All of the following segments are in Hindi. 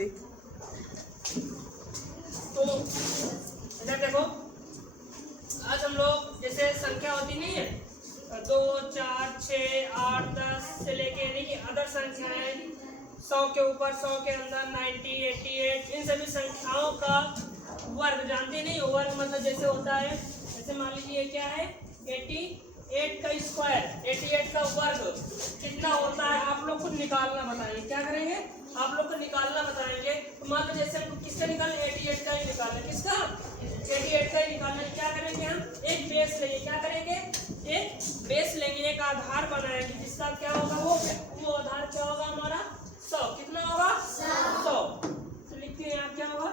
ठीक। तो इधर देखो, आज हम लोग जैसे संख्या होती नहीं है 2 4 6 8 10 से लेके यानी कि अदर संख्याएं 100 के ऊपर 100 के अंदर 90 88 इन सभी संख्याओं का वर्ग जानते नहीं हो। वर्ग मतलब जैसे होता है, जैसे मान लीजिए क्या है 88 का स्क्वायर, 88 का वर्ग कितना होता है आप लोग को निकालना बताएंगे। क्या करेंगे आप लोग को निकालना बताएंगे। तो मान लो जैसे हमको किसका निकालना, 88 का ही निकालना। किसका? 88 का ही निकालना। क्या करेंगे हम एक बेस लेंगे। क्या करेंगे एक बेस लेंगे, एक आधार बनाएंगे जिसका क्या होगा वो आधार क्या होगा हमारा 100। कितना होगा 100। तो लिखते हैं यहाँ क्या होगा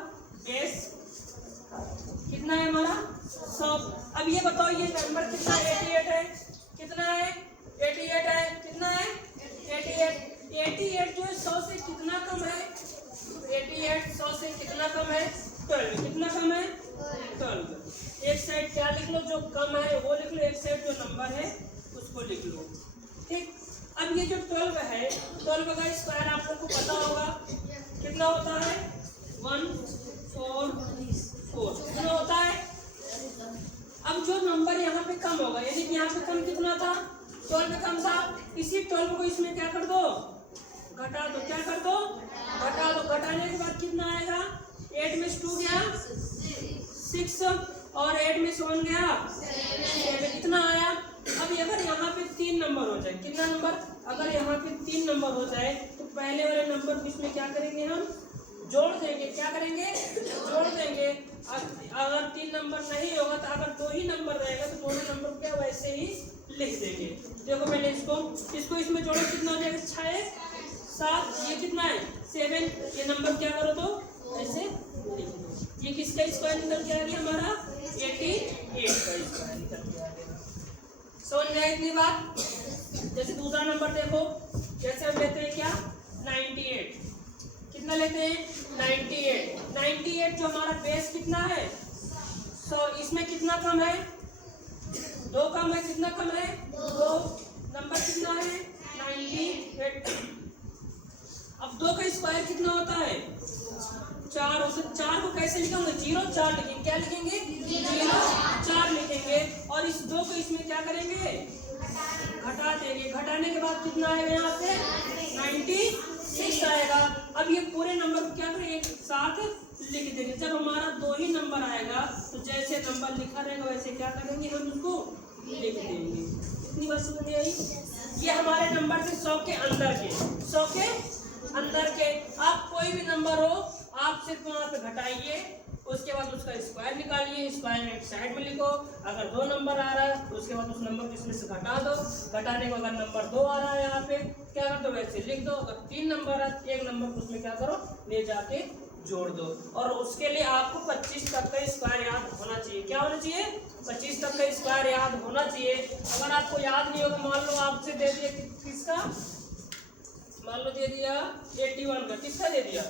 बेस कितना है हमारा 100। अब ये बताओ ये नंबर कितना 88 है, कितना है 88 है, कितना है 88 जो है 100 से कितना कम है, 88 100 से कितना कम है 12। कितना कम है 12। एक साइड क्या लिख लो जो कम है वो लिख लो, एक साइड जो नंबर है उसको लिख लो। ठीक। अब ये जो 12 है 12 का स्क्वायर आप लोग को पता होगा कितना होता है 144 कितना होता है। अब जो नंबर यहाँ पे कम होगा यानी कि यहाँ पे कम कितना था 12 कम था, इसी 12 को इसमें क्या कर दो घटा दो। क्या कर दो घटा दो। घटाने के बाद कितना आएगा 8 में 2 गया 6 और 8 में 1 गया 7। कितना आया। अब अगर यहाँ पे 3 नंबर हो जाए, कितना नंबर, अगर यहाँ पे 3 नंबर हो जाए तो पहले वाले नंबर को इसमें क्या करेंगे हम जोड़ देंगे। क्या करेंगे जोड़ देंगे। अगर 3 नंबर नहीं होगा तो अगर 2 ही नंबर रहेगा तो दोनों नंबर को क्या वैसे ही लिख देंगे। देखो पहले इसको इसमें जोड़ो कितना हो जाएगा 6 7, ये कितना है 7। ये नंबर क्या करो तो ऐसे लिख दो। ये किसका स्क्वायर निकल के आ गया हमारा 88 का स्क्वायर निकल के आ गया। समझ में आई इतनी बात। जैसे दूसरा नंबर देखो, जैसे हम लेते हैं क्या 98। कितना लेते हैं 98 जो हमारा बेस कितना है 100, इसमें कितना कम है 2 कम है। कितना कम है 2। नंबर कितना है 98। अब 2 का स्क्वायर कितना होता है 4। उसे 4 को कैसे लिखेंगे 0 4 लिखेंगे। क्या लिखेंगे 0 4 लिखेंगे और इस 2 को इसमें क्या करेंगे घटा देंगे। घटाने के बाद कितना आएगा यहाँ पे 96 आएगा। अब ये पूरे नंबर को क्या करेंगे एक साथ लिख देंगे। जब हमारा 2 ही नंबर आएगा तो जैसे नंबर लिखा रहेगा वैसे क्या करेंगे हम उसको लिख देंगे। इतनी बात समझ में आई। ये हमारे नंबर से 100 के अंदर के 100 के अंदर के आप कोई भी नंबर हो आप सिर्फ वहां पे घटाइए, उसके बाद उसका स्क्वायर निकालिए। स्क्वायर एक साइड में लिखो। अगर 2 नंबर आ रहा है तो उसके बाद उस नंबर को इसमें से घटा दो। घटाने को अगर नंबर 2 आ रहा है यहाँ पे क्या कर दो वैसे लिख दो। अगर 3 नंबर है एक नंबर को उसमें क्या करो ले जाके जोड़ दो। और उसके लिए आपको 25 तक का स्क्वायर याद होना चाहिए। क्या होना चाहिए 25 तक का स्क्वायर याद होना चाहिए। अगर आपको याद नहीं होगा मान लो आपसे दे दिया किसका, मान लो दे दिया 81 का। किसका दे दिया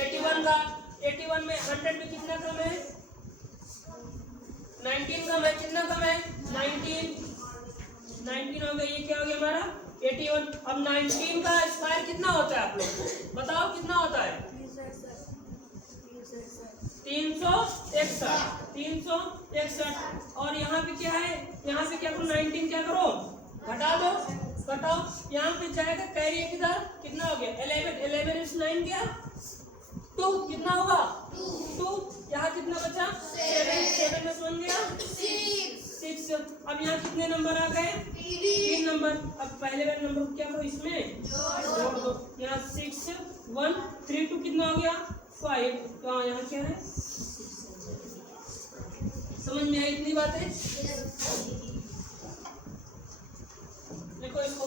81 का। 81 में 100 में कितना कम है 19 कम है। कितना कम है 19 हो गया। ये क्या हो गया हमारा 81। अब 19 का स्क्वायर कितना होता है आप लोग को बताओ कितना होता है 361। और यहाँ पे क्या है यहाँ पे क्या करो 19 क्या करो घटा दो घटाओ। यहाँ पे जाएगा कैरी किधर कितना हो गया 11 इस 9 गया 2 कितना होगा 2। यहाँ कितना बचा 7 में 1 गया 6। अब यहाँ कितने नंबर आ गए 3 नंबर। अब पहले वाले नंबर को क्या करो इसमें जोड़ दो। यहाँ 6 1 3 2 कितना हो गया 5। तो यहाँ क्या है समझ में आई इतनी बातें। देखो इसको